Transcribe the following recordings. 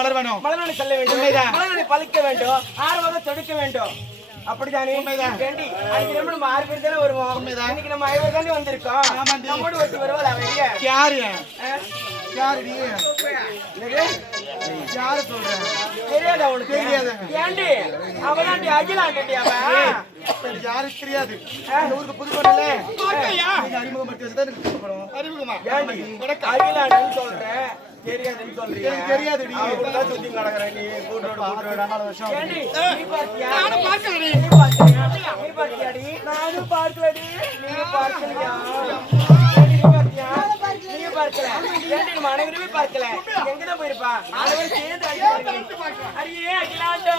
மலர்வனை செல்ல வேண்டும், மலர்வனை பழிக்க வேண்டும், ஆர்வமாக தொடுக்க வேண்டும். அப்படிதானே? அன்னைக்கு நம்ம 6 பேர் தானே வருவோம். இன்னைக்கு நம்ம 5 பேர் தானே வந்திருக்கோம். நம்மோடு ஒருத்தி வருவாள். அவங்க யாரு? யாரு சொல்றேன்? தெரியாதா உனக்கு? தெரியாது. ஏண்டி அவனாண்டி அகிலாண்டி அவன் யாருக்கு தெரியாது. ஊருக்கு புதுக்கோட்டையில அறிமுகப்படுத்தி வச்சுதான் அறிமுகமா அகிலாண்டின்னு சொல்றேன். தெரியாதுன்னு சொல்றீங்க. தெரியாது. சுத்தி நடக்கிறேன். நீ கூட்டோடு 4 வருஷம் நானும் பார்க்கலடி. நானும் பார்க்கலடி. நீங்க பார்க்கலையா? நீங்க பார்க்கல. நம்ம அனைவருமே பார்க்கல. எங்கதான் போயிருப்பா? அனைவரும் சேர்ந்து அடியே அகிலாண்டோ.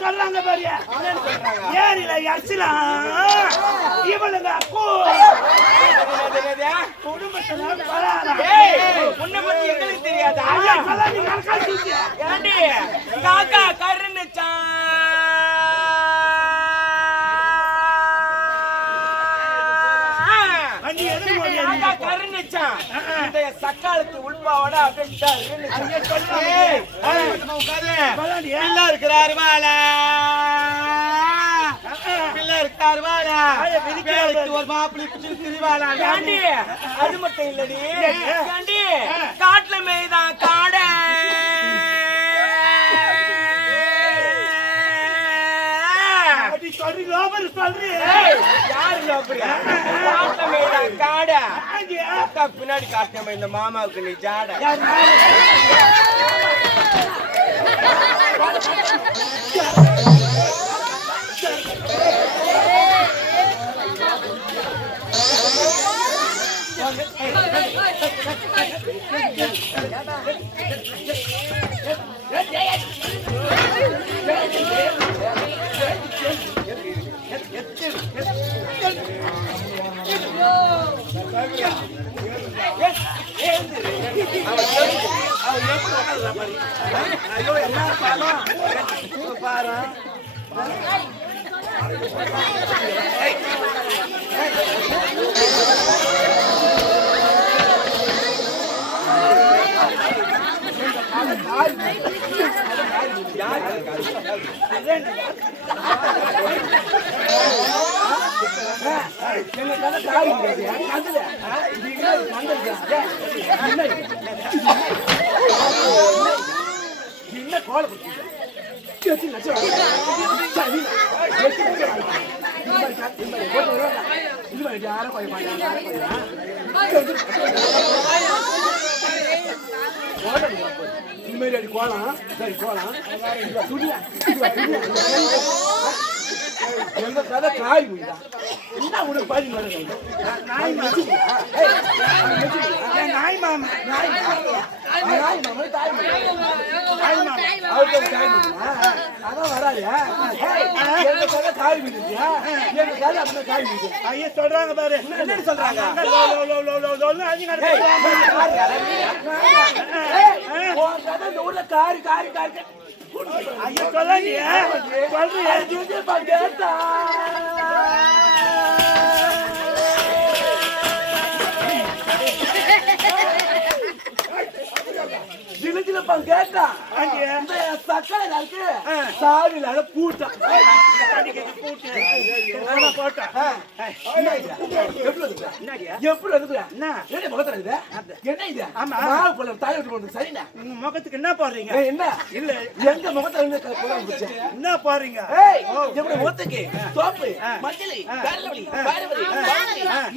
சொல்றாங்க பாரு ஏரியில அடிச்சலாம் இவளுங்க குடும்பத்துல உன்னை பத்தி எங்களுக்கு தெரியாது. காக்கா கருந்துச்சான் கருந்துச்சான். சக்காலத்து உள்பாவோட இருக்கிறாரு வாழா இருக்காரு வாழா ஒரு மாப்பிள்ளை திருவாளா. அது மட்டும் இல்லடி காட்டுல மேய்தான் காட பின்னாடி காட்டின இந்த மாமாவுக்கு நீ ஜாட பாரு என்ன கோல கோலம் சரி கோலம் எங்க கதை காய் என்ன உனக்கு பாதி நாய் நாய் மாமா நாய் மாமா தாய் அதான் வராது எங்க கதை காய் விடுதியா எங்க கதை அப்படின்னா காய் விடுது ஐயா சொல்றாங்க பாரு என்ன சொல்றாங்க ஊர்ல காரி காரி காரி ஐயா சொல்லாங்க சொல்றீங்க கேட்டா ஆண்டி இந்த சக்கரை இருக்கு சாவில பூட்டா பூட்டு போட்டேன் எப்படி வந்துக்குற என்ன முகத்துல இது என்ன இது மாவு போல தாய் விட்டு போறது சரிண்ணா உங்க முகத்துக்கு என்ன போடுறீங்க என்ன இல்ல எங்க முகத்துல இருந்து என்ன போடுறீங்க எப்படி முகத்துக்கு சோப்பு மஞ்சள் கடலவலி பாரவலி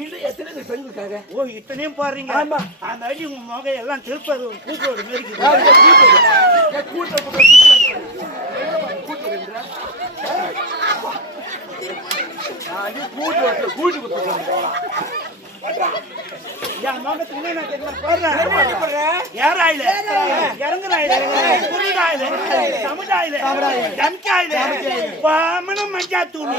இது எத்தனை பெண்களுக்காக ஓ இத்தனையும் போடுறீங்க ஆமா அந்த அடி உங்க முகம் எல்லாம் திருப்பது கூப்பிடு மாரி என் முகத்துக்கு என்ன தெரியுமா போடுறேன் ஏறாயில இறங்குறாயில குருடாயில சமுதாயில ஜம்காயில பாமனும் மஞ்சாத்தூள்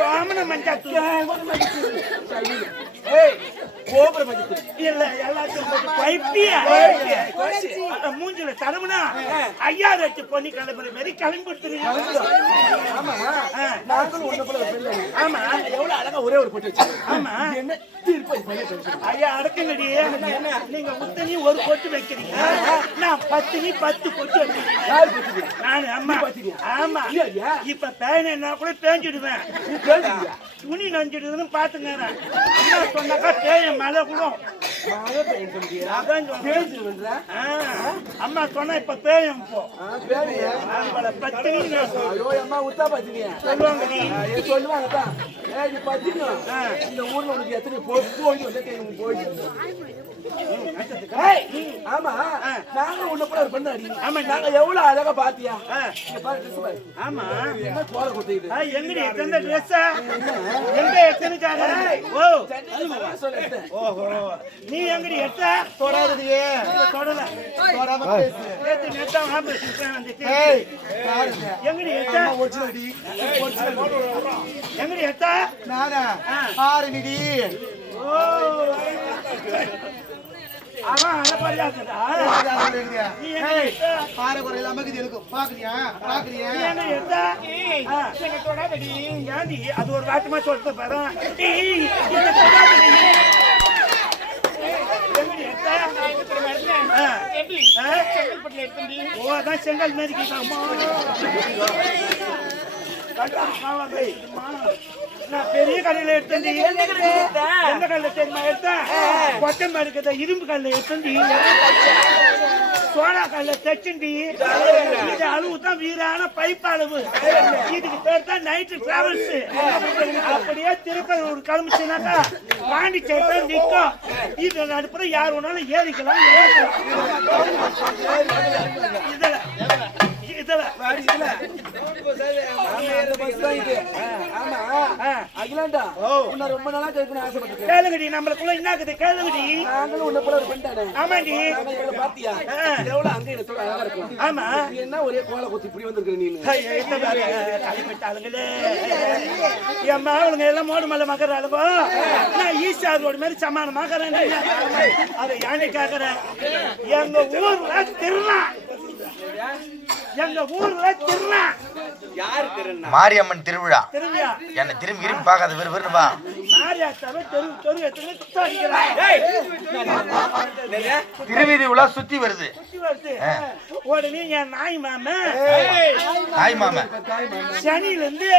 பாமன மஞ்சாத்தூள் இல்ல எல்லாத்தையும் பைப்பியா மூஞ்சில தரமுனா ஐயா வச்சு பொண்ணி கிளம்புற மாதிரி கிளம்பி கொடுத்துருங்க ஆமா எவ்வளவு அழகா ஒரே ஒரு பொட்டு வச்சு ஆமா என்ன ஐயா அடக்குங்கடி நீங்க முத்தனி ஒரு பொட்டு வைக்கிறீங்க நான் 10 பொட்டு வைக்கிறேன் நான் அம்மா ஆமா இப்ப பேனா கூட பேஞ்சிடுவேன் துணி நஞ்சிடுதுன்னு பாத்துங்க சொன்னாக்கா பேய மழை கூட அம்மா சொன்னா இப்ப பேயும் போ சொல்லுவாங்க இந்த ஊர்ல உனக்கு எத்தனை ஆமா நாங்க உன்ன போல ஒரு பெண்ணு அடி ஆமா நாங்க எவ்வளவு அழகா பாத்தியா ஆமா என்ன போல கொடுத்தீங்க எங்கடி எத்தனை ட்ரெஸ் எங்க எத்தனை ஜாக ஓ ஓஹோ நீ எங்கடி எத்த தொடாதே தொடல தொடாம பேசு நேத்து நேத்தா ஆபே ஏய் எங்கடி எத்த ஒச்சடி எங்கடி எத்த நானா ஆரணிடி ஓ அவன் அலப்பறியாக்குதா நீ எங்க எத்த பாறை குறையில அமக்குது எனக்கு பாக்குறியா நீ எங்க எத்த எங்க தொடாதடி ஏண்டி அது ஒரு வாட்டமா சொல்லிட்டு பாரு எங்க தொடாதடி எங்கடி எத்த செங்கல்பட்டுல எடுத்துடி ஓ அதான் செங்கல் மாதிரி கேட்டாமா நான் பெரிய கடையில எடுத்தேன் எந்த கடையில தெரியுமா எடுத்தேன் கொட்டம்பு எடுக்கிறத இரும்பு கல்ல எடுத்தேன் சோழா கல்ல தச்சுண்டி இது அளவு தான் வீரான பைப் அளவு இதுக்கு பேர் தான் நைட்டு டிராவல்ஸ் அப்படியே திருப்பூர் கிளம்பிச்சுனாக்கா பாண்டிச்சேரி தான் நிற்கும் இது நடுப்புற யார் வேணாலும் ஏறிக்கலாம் இதுல ரொம்ப நாளா கேட்கணும் ஆசைப்பட்டு கேளுங்கடி நம்மளுக்குள்ள என்னாக்குது கேளுங்கடி நாங்களும் உன்ன போல ஒரு பெண்டானே ஆமாண்டி பாத்தியா எவ்வளவு அங்க இடத்துல அழகா இருக்கும் ஆமா என்ன ஒரே கோல குத்தி இப்படி வந்திருக்க நீ தலைப்பட்டாளுங்களே என் மாவளுங்க எல்லாம் மோடு மலை மகராளுவோ நான் ஈஸியா ரோடு மாதிரி சமானமாகறேன் அதை ஏன்னு கேக்குறேன் எங்க ஊர்ல திருநா எங்க ஊர்ல திருநா யாரு திருநா மாரியம்மன் திருவிழா திருவிழா என்ன திரும்பி இரும்பி பார்க்காத விறுவிறுன்னு வா மாரியாத்தாவை தெரு எத்தனை சுத்தம் அடிக்கிறான் திருவீதி உலா சுத்தி வருது உடனே என் நாய் மாமன் தாய் மாமன் சனியில இருந்து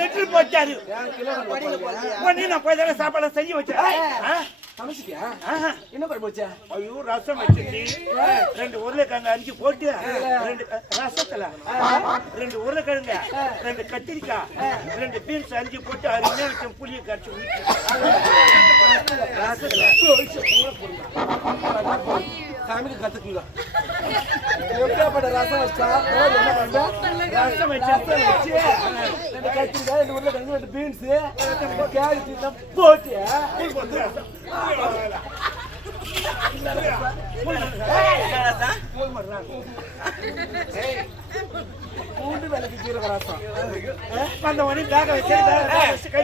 லெட்டர் போட்டாரு உடனே நான் போய் தானே சாப்பாடு செஞ்சு வச்சேன் சமைச்சிட்டியா என்ன குழம்பு வச்சா ஐயோ ரசம் வச்சுட்டு 2 உருளைக்கிழங்கு அரிஞ்சு போட்டு 2 ரசத்துல 2 உருளைக்கிழங்கு 2 கத்திரிக்காய் 2 பீன்ஸ் அரிஞ்சு போட்டு அரிஞ்சா வச்ச புளியை கரைச்சி சாமிக்கு கத்துக்குங்க எப்படியாப்பட்ட ரசம் வச்சா என்ன பண்ண ரசம் வச்சு 2 கத்திரிக்காய் 2 உருளைக்கிழங்கு 2 பீன்ஸ் கேரட் போட்டு பூண்டு விலைக்கு கீரை ரசம் அந்த உடனே பேக வச்சு கை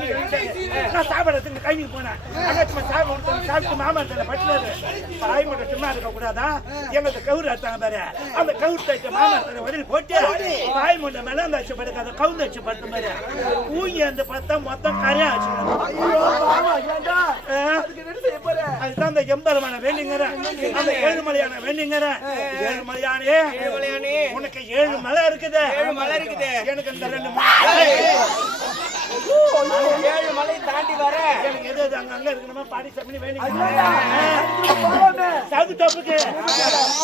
நான் சாப்பிடறதுக்கு கைக்கு போனேன் சாப்பிட்டு மாமரத்தில் பட்டுறது தாய் மட்டும் சும்மா இருக்க கூடாதா எங்களுக்கு கவுரு அத்தாங்க பாரு அந்த கவுரு தைச்ச மாமரத்தில் உடனே போட்டு தாய் முண்டை மேல அந்த வச்சு படுக்க அதை கவுந்து வச்சு படுத்த மாதிரி ஊங்கி அந்த பார்த்தா மொத்தம் கரையா வச்சு அதுதான் அந்த எம்பெருமான வேண்டிங்கிறேன், அந்த ஏழுமலையான வேண்டிங்கிறேன். ஏழுமலையானே, உனக்கு 7 மலை இருக்குது, 7 மலை இருக்குது. எனக்கு இந்த 2 7 மலை தாண்டி வர எனக்கு எது அங்க இருக்கணுமா பாடி சப்பினி வேண்டிங்க சாகு தப்புக்கு